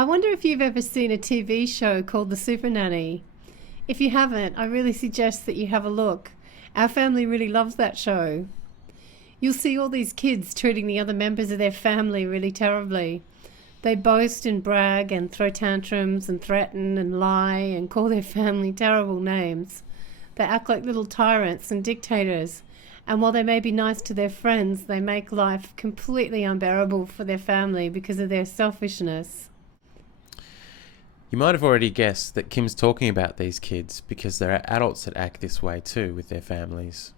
I wonder if you've ever seen a TV show called The Super Nanny. If you haven't, I really suggest that you have a look. Our family really loves that show. You'll see all these kids treating the other members of their family really terribly. They boast and brag and throw tantrums and threaten and lie and call their family terrible names. They act like little tyrants and dictators. And while they may be nice to their friends, they make life completely unbearable for their family because of their selfishness. You might have already guessed that Kim's talking about these kids because there are adults that act this way too with their families.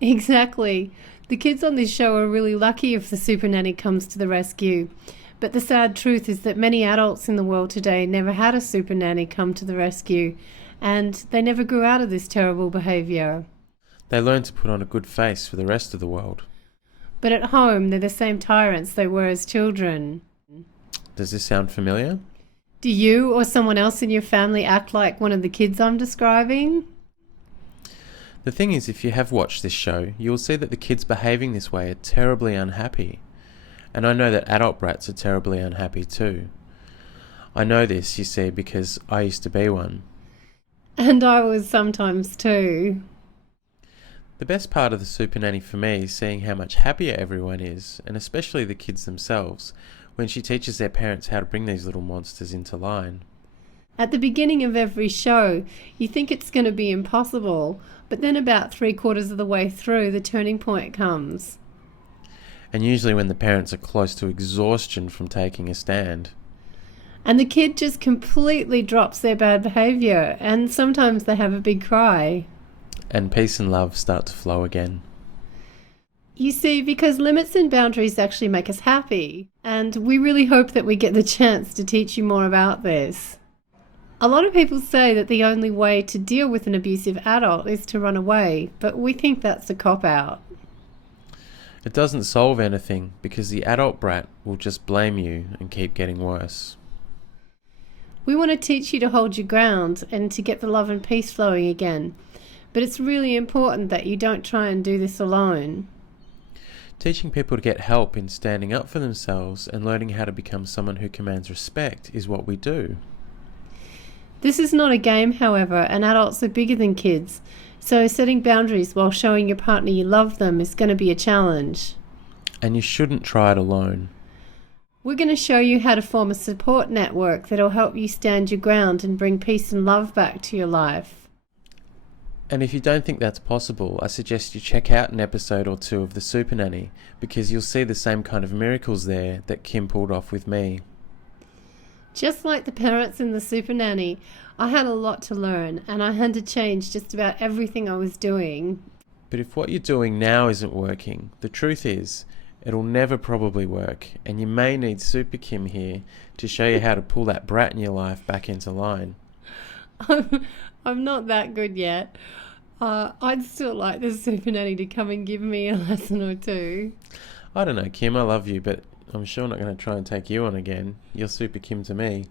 Exactly. The kids on this show are really lucky if the super nanny comes to the rescue. But the sad truth is that many adults in the world today never had a super nanny come to the rescue, and they never grew out of this terrible behaviour. They learn to put on a good face for the rest of the world. But at home, they're the same tyrants they were as children. Does this sound familiar? Do you or someone else in your family act like one of the kids I'm describing? The thing is, if you have watched this show, you will see that the kids behaving this way are terribly unhappy. And I know that adult brats are terribly unhappy too. I know this, you see, because I used to be one. And I was sometimes too. The best part of the Super Nanny for me is seeing how much happier everyone is, and especially the kids themselves, when she teaches their parents how to bring these little monsters into line. At the beginning of every show, you think it's going to be impossible, but then about 3/4 of the way through, the turning point comes. And usually when the parents are close to exhaustion from taking a stand. And the kid just completely drops their bad behaviour, and sometimes they have a big cry. And peace and love start to flow again. You see, because limits and boundaries actually make us happy, and we really hope that we get the chance to teach you more about this. A lot of people say that the only way to deal with an abusive adult is to run away, but we think that's a cop-out. It doesn't solve anything because the adult brat will just blame you and keep getting worse. We want to teach you to hold your ground and to get the love and peace flowing again, but it's really important that you don't try and do this alone. Teaching people to get help in standing up for themselves and learning how to become someone who commands respect is what we do. This is not a game, however, and adults are bigger than kids, so setting boundaries while showing your partner you love them is going to be a challenge. And you shouldn't try it alone. We're going to show you how to form a support network that'll help you stand your ground and bring peace and love back to your life. And if you don't think that's possible, I suggest you check out an episode or two of The Super Nanny, because you'll see the same kind of miracles there that Kim pulled off with me. Just like the parents in The Super Nanny, I had a lot to learn, and I had to change just about everything I was doing. But if what you're doing now isn't working, the truth is, it'll never probably work, and you may need Super Kim here to show you how to pull that brat in your life back into line. I'm not that good yet. I'd still like the Super Nanny to come and give me a lesson or two. I don't know, Kim, I love you, but I'm sure not going to try and take you on again. You're Super Kim to me.